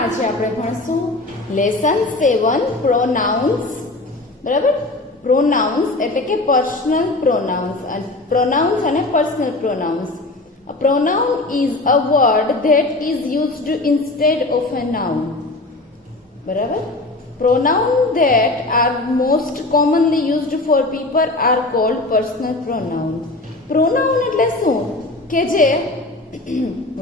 આજે આપણે ભણશું lesson 7 pronounce. બરાબર, પ્રોનાઉન્સ એટલે કે પર્સનલ પ્રોનાઉન્સ અને personal pronounce. A pronoun is a word that is used instead of a noun. બરાબર, pronoun that are most commonly used for people are called personal pronoun. pronoun એટલે શું કે જે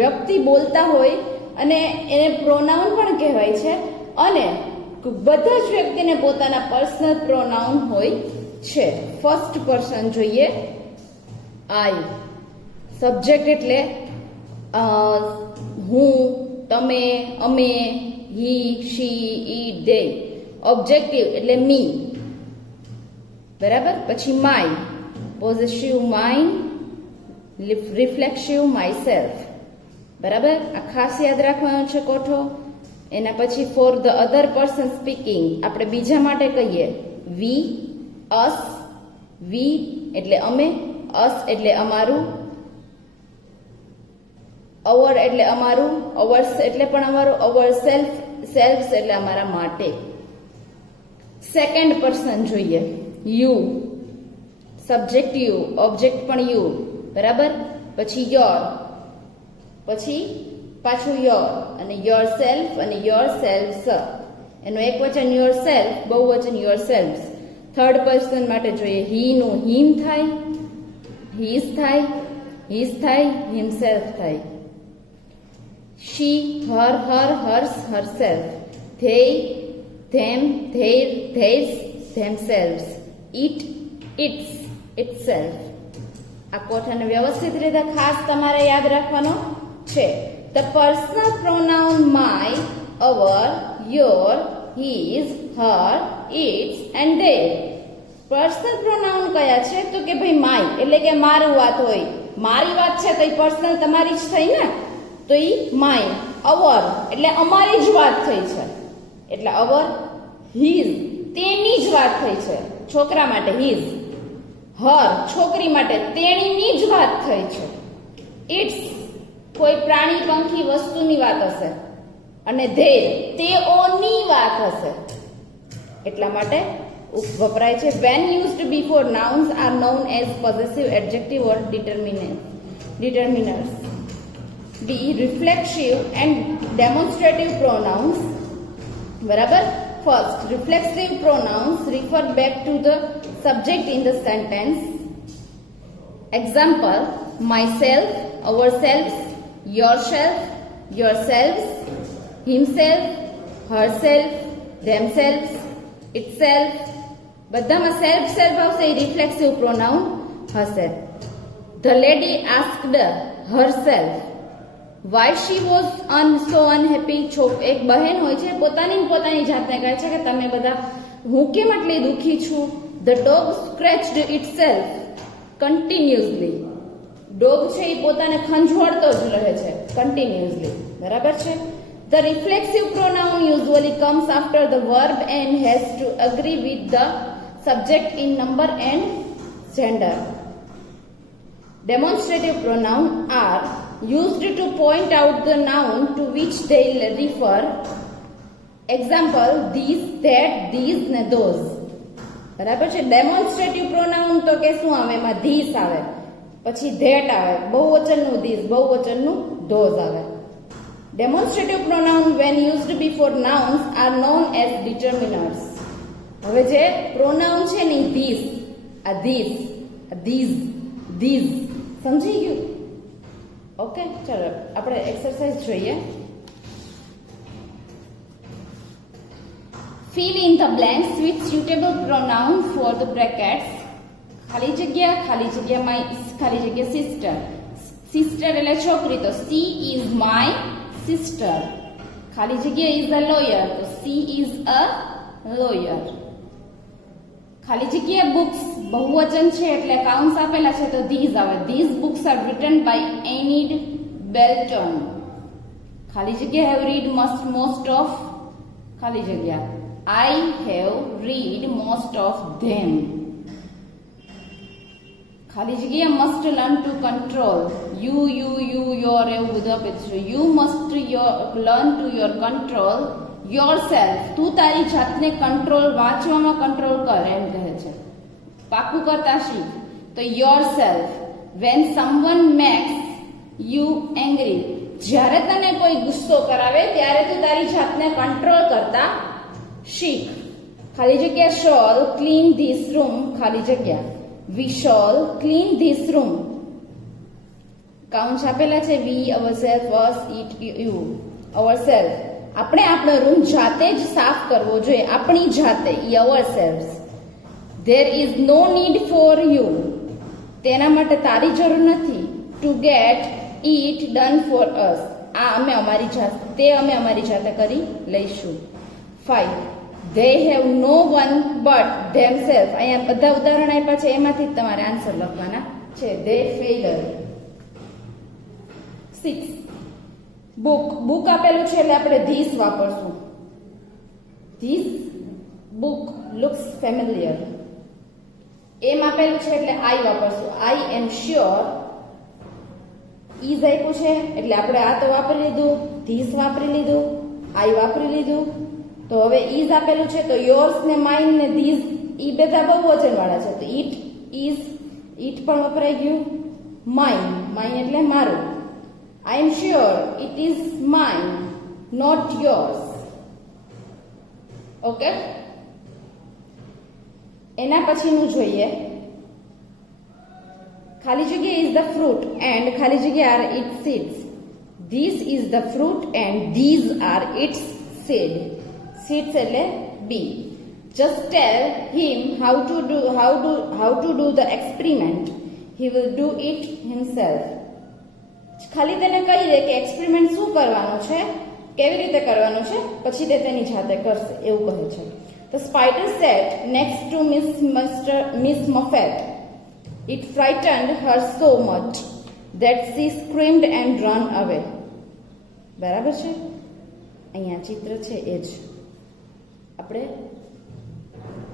વ્યક્તિ બોલતા હોય અને એને પ્રોનાઉન પણ કહેવાય છે, અને બધા જ વ્યક્તિને પોતાના પર્સનલ પ્રોનાઉન હોય છે. ફર્સ્ટ પર્સન જોઈએ, આઈ. સબ્જેક્ટ એટલે હું, તમે, અમે, હી, શી, ઈટ, ધે. ઓબ્જેક્ટિવ એટલે મી. બરાબર, પછી my. Possessive mine, reflexive myself. બરાબર, આ ખાસ યાદ રાખવાનો છે કોઠો. એના પછી for the other person speaking, આપણે બીજા માટે કહીએ વી, અસ. વી એટલે અમે, અસ એટલે અમારું, અવર એટલે અમારું, અવર્સ એટલે પણ અમારું, અવર સેલ્ફ એટલે અમારા માટે. સેકન્ડ પર્સન જોઈએ, યુ. સબ્જેક્ટ યુ, ઓબ્જેક્ટ પણ યુ. બરાબર, પછી યોર, પછી પાછું યોર, અને યોર સેલ્ફ અને યોર સેલ્ફ્સ. એનું એક વચન યોર સેલ્ફ, બહુવચન યોર સેલ્ફ્સ. થર્ડ પર્સન માટે જોઈએ, હી નું હિમ થાય, હીઝ થાય, હીઝ થાય, હિમસેલ્ફ થાય. She, her, hers, herself. They, them, their, theirs, themselves. It, its, itself. આ કોઠાને વ્યવસ્થિત રીતે ખાસ તમારે યાદ રાખવાનો છે. The personal pronoun my, our, your, his, her, its and their. Personal pronoun કયા છે? તો કે ભાઈ માય એટલે કે મારું વાત હોય, મારી વાત છે તો એ પર્સનલ તમારી જ થઈ ને, તો એ માય. અવર એટલે અમારી જ વાત થઈ છે, એટલે અવર. હીઝ તેની જ વાત થઈ છે, છોકરા માટે હીઝ. હર છોકરી માટે તેણીની જ વાત થઈ છે. ઇટ્સ કોઈ પ્રાણી, પંખી, વસ્તુની વાત હશે, અને ધેર તેઓની વાત હશે. એટલા માટે વપરાય છે. When used before nouns are known as possessive, adjective or determiners. B, reflexive and demonstrative pronouns. બરાબર, first reflexive pronouns refer back to the subject in the sentence. Example, myself, ourselves, yourself, yourselves, himself, herself, themselves, itself. બધામાં self આવશે, એ રિફ્લેક્સિવ pronoun હશે. The lady asked herself why she was so unhappy. એક બહેન હોય છે, પોતાની જાતને કહે છે કે તમે બધા, હું કેમ આટલી દુઃખી છું. The dog scratched itself continuously. Dog છે એ પોતાને ખંજવાળતો જ રહે છે કન્ટિન્યુઅસલી. બરાબર છે. The reflexive pronoun usually comes after the verb and has to agree with the subject in number and gender. Demonstrative pronoun are used to point out the noun to which they refer. Example, these, that, these ને those. બરાબર છે. ડેમોન્સ્ટ્રેટિવ pronoun તો કે શું આવે? એમાં this આવે, પછી ધેટ આવે, બહુવચનનું ધીસ, બહુવચનનું ધોઝ આવે. Demonstrative pronoun when used before nouns are known as determiners. હવે જે પ્રોનાઉન છે ને ધીસ, આ ધીસ, ધીઝ, ધીઝ, સમજી ગયું? ઓકે, ચલો આપણે એક્સરસાઇઝ જોઈએ. Fill in the blanks with suitable pronoun for the brackets. ખાલી જગ્યામાં ખાલી જગ્યા sister. Sister એટલે છોકરી, તો she is my sister. ખાલી જગ્યા is a lawyer, તો she is a lawyer. ખાલી જગ્યા books, બહુવચન છે એટલે કાઉન્સ આપેલા છે તો these આવે. These books are written by Enid Blyton. ખાલી જગ્યા have read most of, ખાલી જગ્યા I have read most of them. ખાલી જગ્યા must learn to control you your એવું બધું આપેલું છે. You must learn to your control your self. તું તારી જાતને કંટ્રોલ વાંચવામાં કંટ્રોલ કર એમ કહે છે. પાકું કરતા શીખ. તો yourself. When someone makes you angry. જ્યારે તને કોઈ ગુસ્સો કરાવે ત્યારે તું તારી જાતને કંટ્રોલ કરતા શીખ. ખાલી જગ્યા શોલ ક્લીન ધીસ રૂમ. ખાલી જગ્યા we shall clean this room. Counts આપેલા છે વી, અવરસેલ્ફ, અસ, ઇટ, યુ. અવરસેલ્ફ આપણે આપણો રૂમ જાતે જ સાફ કરવો જોઈએ. આપણી જાતે. Ourselves. There is no need for you. તેના માટે તારી જરૂર નથી. To get it done for us. આ અમે અમારી જાતે કરી લઈશું. 5. They have no one but themselves. અહીંયા બધા ઉદાહરણ આપ્યા છે એમાંથી જ તમારે આન્સર લખવાના છે. They failure. 6. બુક આપેલું છે એટલે આપણે ધીસ વાપરશું. This book looks familiar. એમ આપેલું છે એટલે આઈ વાપરશું. આઈ એમ શ્યોર. ઇઝ આપ્યું છે એટલે આપણે આ તો વાપરી લીધું, ધીસ વાપરી લીધું, આઈ વાપરી લીધું. તો હવે ઇઝ આપેલું છે તો યોર્સ ને માઇન ને ધીસ ઈ બધા બહુવચન વાળા છે. તો ઇટ, ઇઝ, ઇટ પણ વપરાઈ ગયું. માઇન એટલે મારું. I am sure it is mine not yours. Okay. એના પછીનું જોઈએ. ખાલી જગ્યા ઇઝ ધ ફ્રૂટ એન્ડ ખાલી જગ્યા are its seeds. This is the fruit and these are its seed. Seeds એટલે બી. Just tell him how to do the experiment. He will do it himself. ખાલી તેને કહી દે કે એક્સપેરિમેન્ટ શું કરવાનું છે, કેવી રીતે કરવાનું છે, પછી તે તેની જાતે કરશે એવું કહે છે. The spider sat next to Miss Muffet. It frightened her so much that she screamed and ran away. બરાબર છે. અહીંયા ચિત્ર છે એ જ આપણે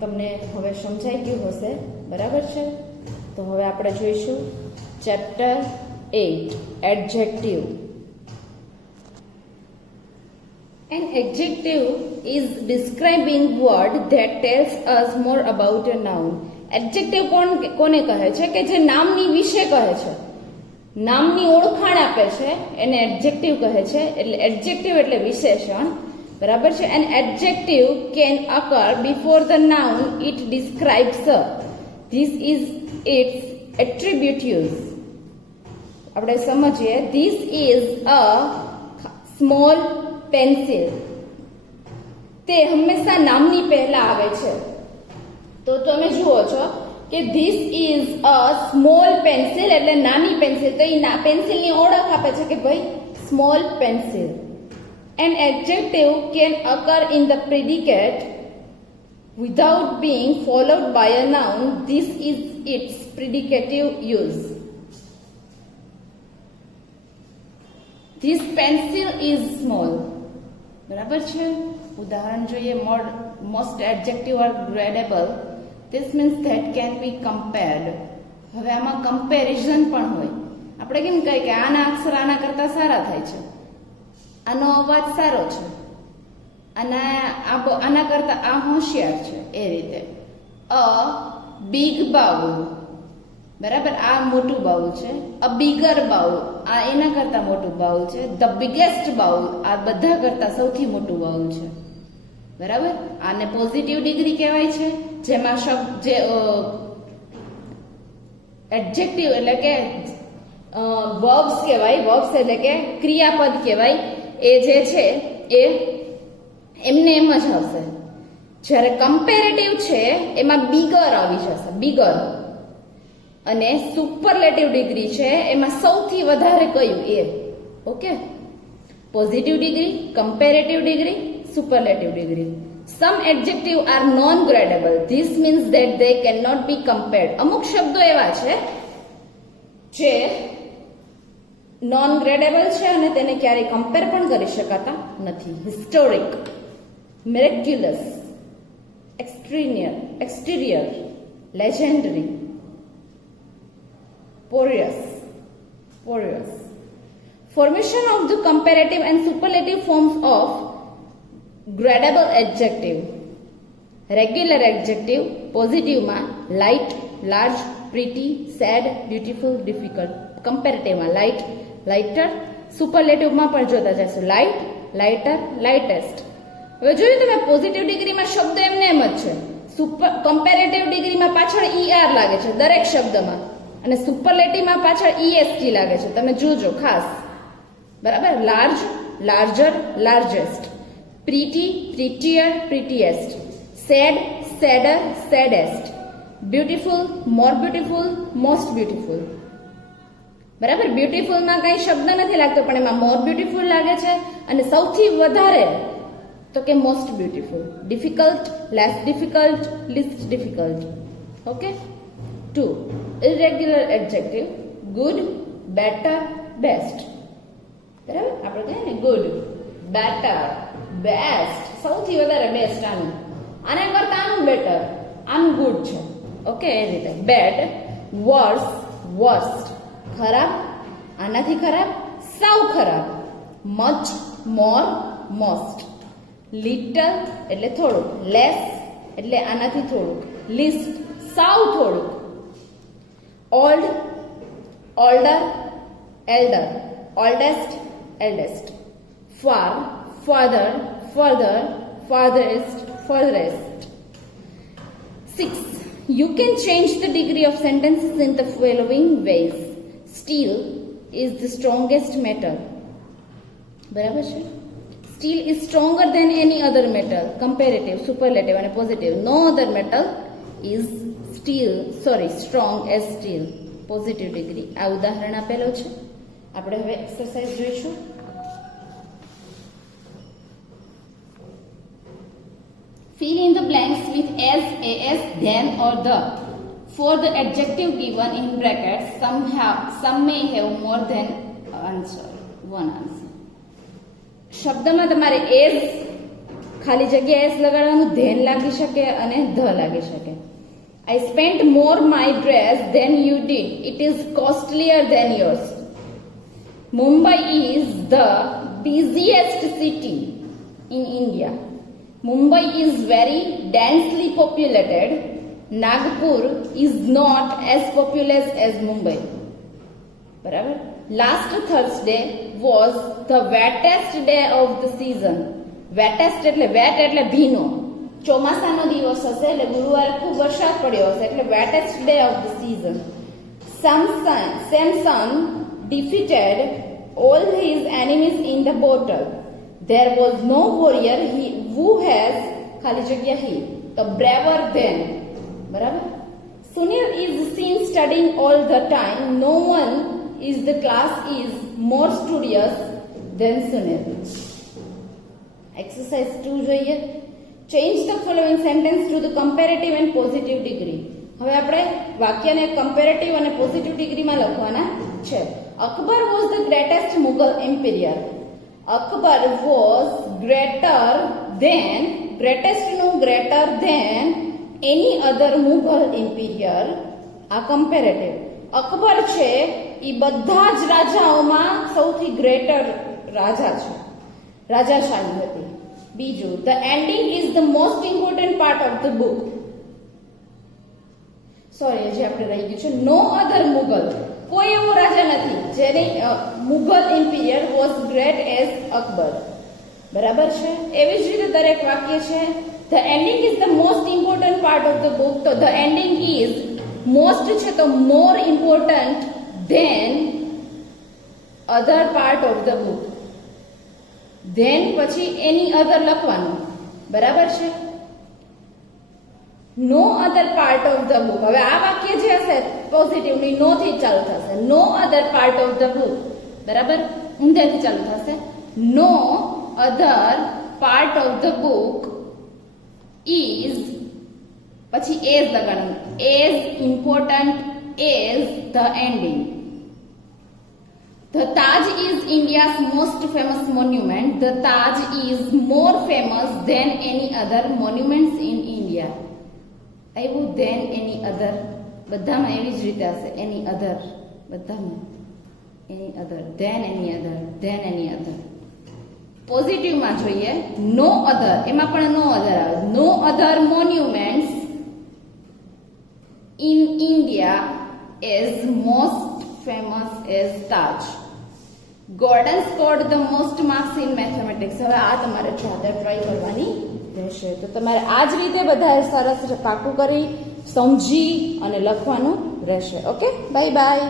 તમને હવે સમજાઈ ગયું હશે. બરાબર છે. તો હવે આપણે જોઈશું chapter 8 adjective. An adjective is describing word that tells us more about a noun. Adjective કોને કહે છે કે જે નામની વિશે કહે છે, નામની ઓળખાણ આપે છે એને એડજેક્ટિવ કહે છે. એટલે એડજેક્ટિવ એટલે વિશેષણ. બરાબર છે. An adjective can occur before the noun it describes. This is its attribute use. આપણે સમજીએ. This is a small pencil. તે હંમેશા નામની પહેલા આવે છે. તો તમે જુઓ છો કે this is a small pencil એટલે નાની પેન્સિલ. તો એ પેન્સિલની ઓળખ આપે છે કે ભાઈ small pencil. An adjective can occur in the predicate without being followed by a noun. This is its predicative use. This pencil is small. બરાબર છે. ઉદાહરણ જોઈએ. Most adjective are gradable. This means that can be compared. હવે આમાં comparison પણ હોય. આપણે કેમ કહીએ કે આના અક્ષર આના કરતા સારા થાય છે, આનો અવાજ સારો છે, આના કરતા આ હોશિયાર છે, એ રીતે. A big bowl. બરાબર. આ મોટું બાઉલ છે. અ બિગર બાઉલ. આ એના કરતા મોટું બાઉલ છે. The biggest bowl. આ બધા કરતા સૌથી મોટું બાઉલ છે. બરાબર. આને પોઝિટિવ ડિગ્રી કહેવાય છે, જેમાં શબ્દ જે એડજેક્ટિવ એટલે કે વર્બ્સ કહેવાય. વર્બ્સ એટલે કે ક્રિયાપદ કહેવાય. એ જે છે એ એમને એમ જ આવશે. જ્યારે કમ્પેરેટિવ છે એમાં બિગર આવી જશે. બિગર. અને સુપરલેટિવ ડિગ્રી છે એમાં સૌથી વધારે કયું એ. Okay. Positive degree, comparative degree, superlative degree. Some adjectives are non-gradable. This means that they cannot be compared. અમુક શબ્દો એવા છે જે non-gradable છે અને તેને ક્યારેય કમ્પેર પણ કરી શકાતા નથી. Historic, miraculous, exterior, legendary. porous. Porous. Formation of the comparative and superlative forms of gradable adjective. Regular adjective positive માં light, large, pretty, sad, beautiful, difficult. Comparative માં light, lighter. Superlative માં પણ જોતા જઈશું light, lighter, lightest. હવે જોયું તમે positive ડિગ્રીમાં શબ્દ એમને એમ જ છે. કમ્પેરેટિવ ડિગ્રીમાં પાછળ ER લાગે છે દરેક શબ્દમાં અને સુપરલેટિવમાં પાછળ EST લાગે છે. તમે જોજો ખાસ. બરાબર. Large, larger, largest. Pretty, prettier, prettiest. Sad, sadder, saddest. Beautiful, more beautiful, most beautiful. બરાબર. બ્યુટીફુલમાં કઈ શબ્દ નથી લાગતો પણ એમાં મોર બ્યુટીફુલ લાગે છે અને સૌથી વધારે તો કે most beautiful. Difficult, less difficult, least difficult. Okay. 2. Irregular adjective. Good, better, best. બરાબર. આપણે કહીએ ને ગુડ, બેટર, બેસ્ટ. સૌથી વધારે બેસ્ટ આનું. આના કરતા આનું બેટર, આનું ગુડ છે. ઓકે. એ રીતે. Bad, worse, worst. ખરાબ, આનાથી ખરાબ, સાવ ખરાબ. મચ, મોર, મોસ્ટ. લિટલ એટલે થોડુંક. લેસ એટલે આનાથી થોડુંક. લિસ્ટ સાવ થોડુંક. Old, older, elder. Oldest, eldest. Far, farther, further, farthest, furthest. 6. You can change the degree of sentences in the following ways. Steel is the strongest metal. બરાબર છે. Steel is stronger than any other metal. Comparative, superlative અને positive. No other metal is strong as steel. Positive degree. આ ઉદાહરણ આપેલો છે. આપણે હવે exercise જોઈશું. Fill in the blanks with as, then or the. For the adjective given in brackets, some may have more than one answer. શબ્દમાં તમારે as ખાલી જગ્યા as લગાડવાનું, then લાગી શકે અને the લાગી શકે. I spent more my dress than you did. It is costlier than yours. Mumbai is the busiest city in India. Mumbai is very densely populated. Nagpur is not as populous as Mumbai. બરાબર. Last Thursday was the wettest day of the season. Wettest એટલે wet એટલે ભીનો. ચોમાસાનો દિવસ હશે એટલે ગુરુવારે ખૂબ વરસાદ પડ્યો હશે એટલે wettest day of the season. Samson defeated all his enemies in the battle. There was no warrior who has ખાલી જગ્યા he the braver than. બરાબર. Sunil is seen studying all the time. No one is the class is more studious than Sunil. Exercise 2 જોઈએ. Change the following sentence to the comparative and positive degree. હવે આપણે વાક્યને comparative અને positive degree માં લખવાના છે. Akbar was the greatest Mughal emperor. Akbar was greater than, greatest નું greater than any other Mughal emperor. આ comparative. અકબર છે એ બધા જ રાજાઓમાં સૌથી ગ્રેટર રાજા છે, રાજાશાહી હતી. બીજું, the ending is the most important part of the book. Sorry, જે આપણે રહી ગયું છે. નો અધર મુગલ, કોઈ એવો રાજા નથી જેની Mughal ampere was great as Akbar. બરાબર છે. એવી જ રીતે દરેક વાક્ય છે. The ending is the most important part of the book. તો the ending is most છે તો more important than other part of the book. then પછી any other લખવાનું. બરાબર છે. નો other part of the book. હવે આ વાક્ય જે હશે પોઝિટિવલી નો થી ચાલુ થશે. No other part of the book. બરાબર. ઊંધેથી ચાલુ થશે. No other part of the book is પછી એઝ લગાડવાનું. As important as the ending. The Taj is India's most famous monument. The Taj is more famous than any other monuments in India. આવ્યું then any other, બધામાં એવી જ રીતે હશે any other. બધામાં એની અધર, than એની અધર, than એની અધર. પોઝિટિવમાં જોઈએ નો અધર, એમાં પણ નો અધર આવે. No other monuments in India is most famous as Taj. Gordon scored the most marks in mathematics. હવે આ તમારે જાતે ટ્રાય કરવાની રહેશે. તો તમારે આ જ રીતે બધા સરસ પાકું કરી સમજી અને લખવાનું રહેશે. Okay, bye bye.